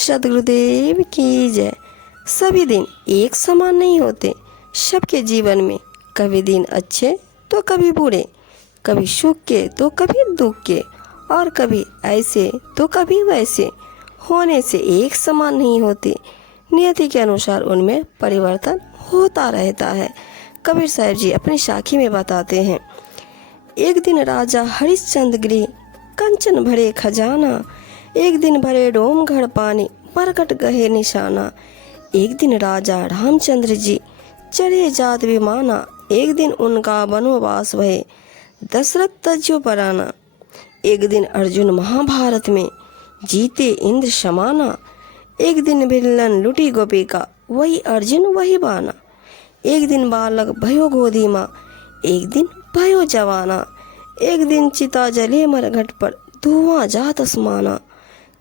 सद्गुरुदेव की जय। सभी दिन एक समान नहीं होते। सबके जीवन में कभी दिन अच्छे तो कभी बुरे, कभी सुख के तो कभी दुख के, और कभी ऐसे तो कभी वैसे होने से एक समान नहीं होते। नियति के अनुसार उनमें परिवर्तन होता रहता है। कबीर साहब जी अपनी साखी में बताते हैं, एक दिन राजा हरिश्चंद्र गृह कंचन भरे खजाना, एक दिन भरे डोम घर पानी प्रकट गहे निशाना। एक दिन राजा रामचंद्र जी चढ़े जात विमाना, एक दिन उनका वनवास भये दशरथ तज्जो पराना। एक दिन अर्जुन महाभारत में जीते इंद्र समाना, एक दिन भिल्लन लुटी गोपिका वही अर्जुन वही बाना। एक दिन बालक भयो गोदी माँ, एक दिन भयो जवाना, एक दिन चिता जले मरघट पर धुआं जात आसमाना।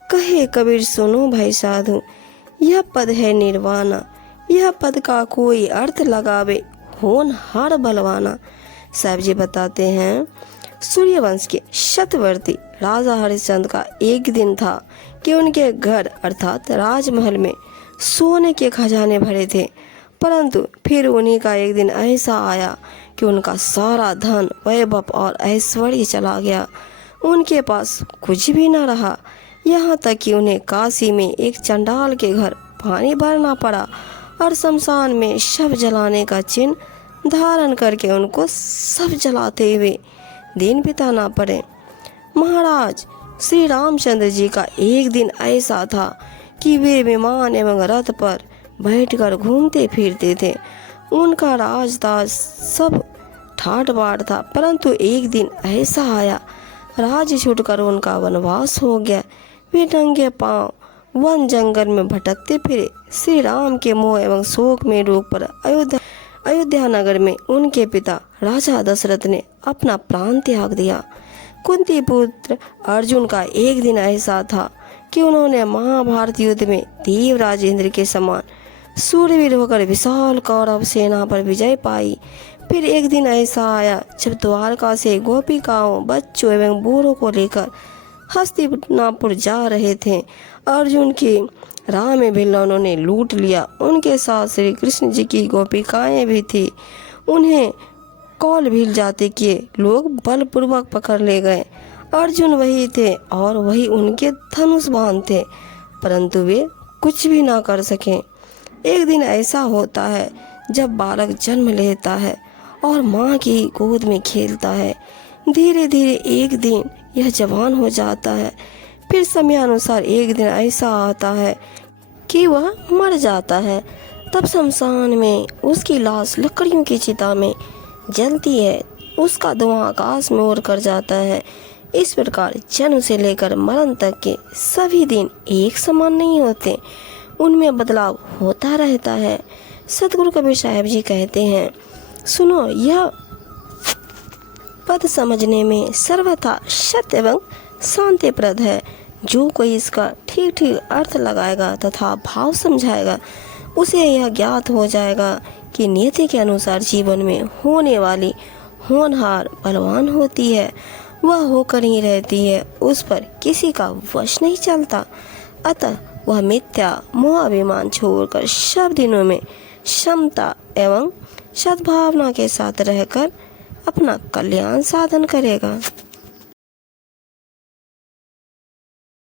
कहे कबीर सुनो भाई साधु, यह पद है निर्वाणा, यह पद का कोई अर्थ लगावे होनहार बलवाना। साहब जी बताते हैं, सूर्यवंश के शतवर्ती राजा हरिश्चंद्र का एक दिन था कि उनके घर अर्थात राजमहल में सोने के खजाने भरे थे, परंतु फिर उन्हीं का एक दिन ऐसा आया कि उनका सारा धन वैभव और ऐश्वर्य चला गया। उनके पास कुछ भी न रहा, यहाँ तक कि उन्हें काशी में एक चंडाल के घर पानी भरना पड़ा और शमशान में शव जलाने का चिन्ह धारण करके उनको सब जलाते हुए दिन बिताना पड़े। महाराज श्री रामचंद्र जी का एक दिन ऐसा था कि वे विमान एवं रथ पर बैठकर घूमते फिरते थे। उनका राजदास सब ठाट बाट था, परंतु एक दिन ऐसा आया राज्य छूटकर उनका वनवास हो गया। वे नंगे पांव वन जंगल में भटकते फिरे। श्री राम के मोह एवं शोक में डूबकर अयोध्या नगर में उनके पिता राजा दशरथ ने अपना प्राण त्याग दिया। कुंती पुत्र अर्जुन का एक दिन ऐसा था कि उन्होंने महाभारत युद्ध में देवराज इंद्र के समान सूरवीर होकर विशाल कौरव सेना पर विजय पाई। फिर एक दिन ऐसा आया जब द्वारका से गोपिकाओं, बच्चों एवं बूढ़ों को लेकर हस्तिनापुर जा रहे थे। अर्जुन की राह में भिल्लौनों ने लूट लिया। उनके साथ श्री कृष्ण जी की गोपिकाएं भी थी। उन्हें कौल भील जाति के लोग बलपूर्वक पकड़ ले गए। अर्जुन वही थे और वही उनके धनुष बाण थे, परंतु वे कुछ भी ना कर सके। एक दिन ऐसा होता है जब बालक जन्म लेता है और माँ की गोद में खेलता है। धीरे धीरे एक दिन यह जवान हो जाता है। फिर समयानुसार एक दिन ऐसा आता है कि वह मर जाता है। तब शमशान में उसकी लाश लकड़ियों की चिता में जलती है। उसका धुआं आकाश में उड़ कर जाता है। इस प्रकार जन्म से लेकर मरण तक के सभी दिन एक समान नहीं होते, उनमें बदलाव होता रहता है। सतगुरु कबीर साहब जी कहते हैं, सुनो यह पद समझने में सर्वथा सत्य एवं शांतिप्रद है। जो कोई इसका ठीक ठीक अर्थ लगाएगा तथा भाव समझाएगा, उसे यह ज्ञात हो जाएगा कि नियति के अनुसार जीवन में होने वाली होनहार बलवान होती है, वह होकर ही रहती है, उस पर किसी का वश नहीं चलता। अतः वह मिथ्या मोह अभिमान छोड़कर सब दिनों में क्षमता एवं सद्भावना के साथ रहकर अपना कल्याण साधन करेगा।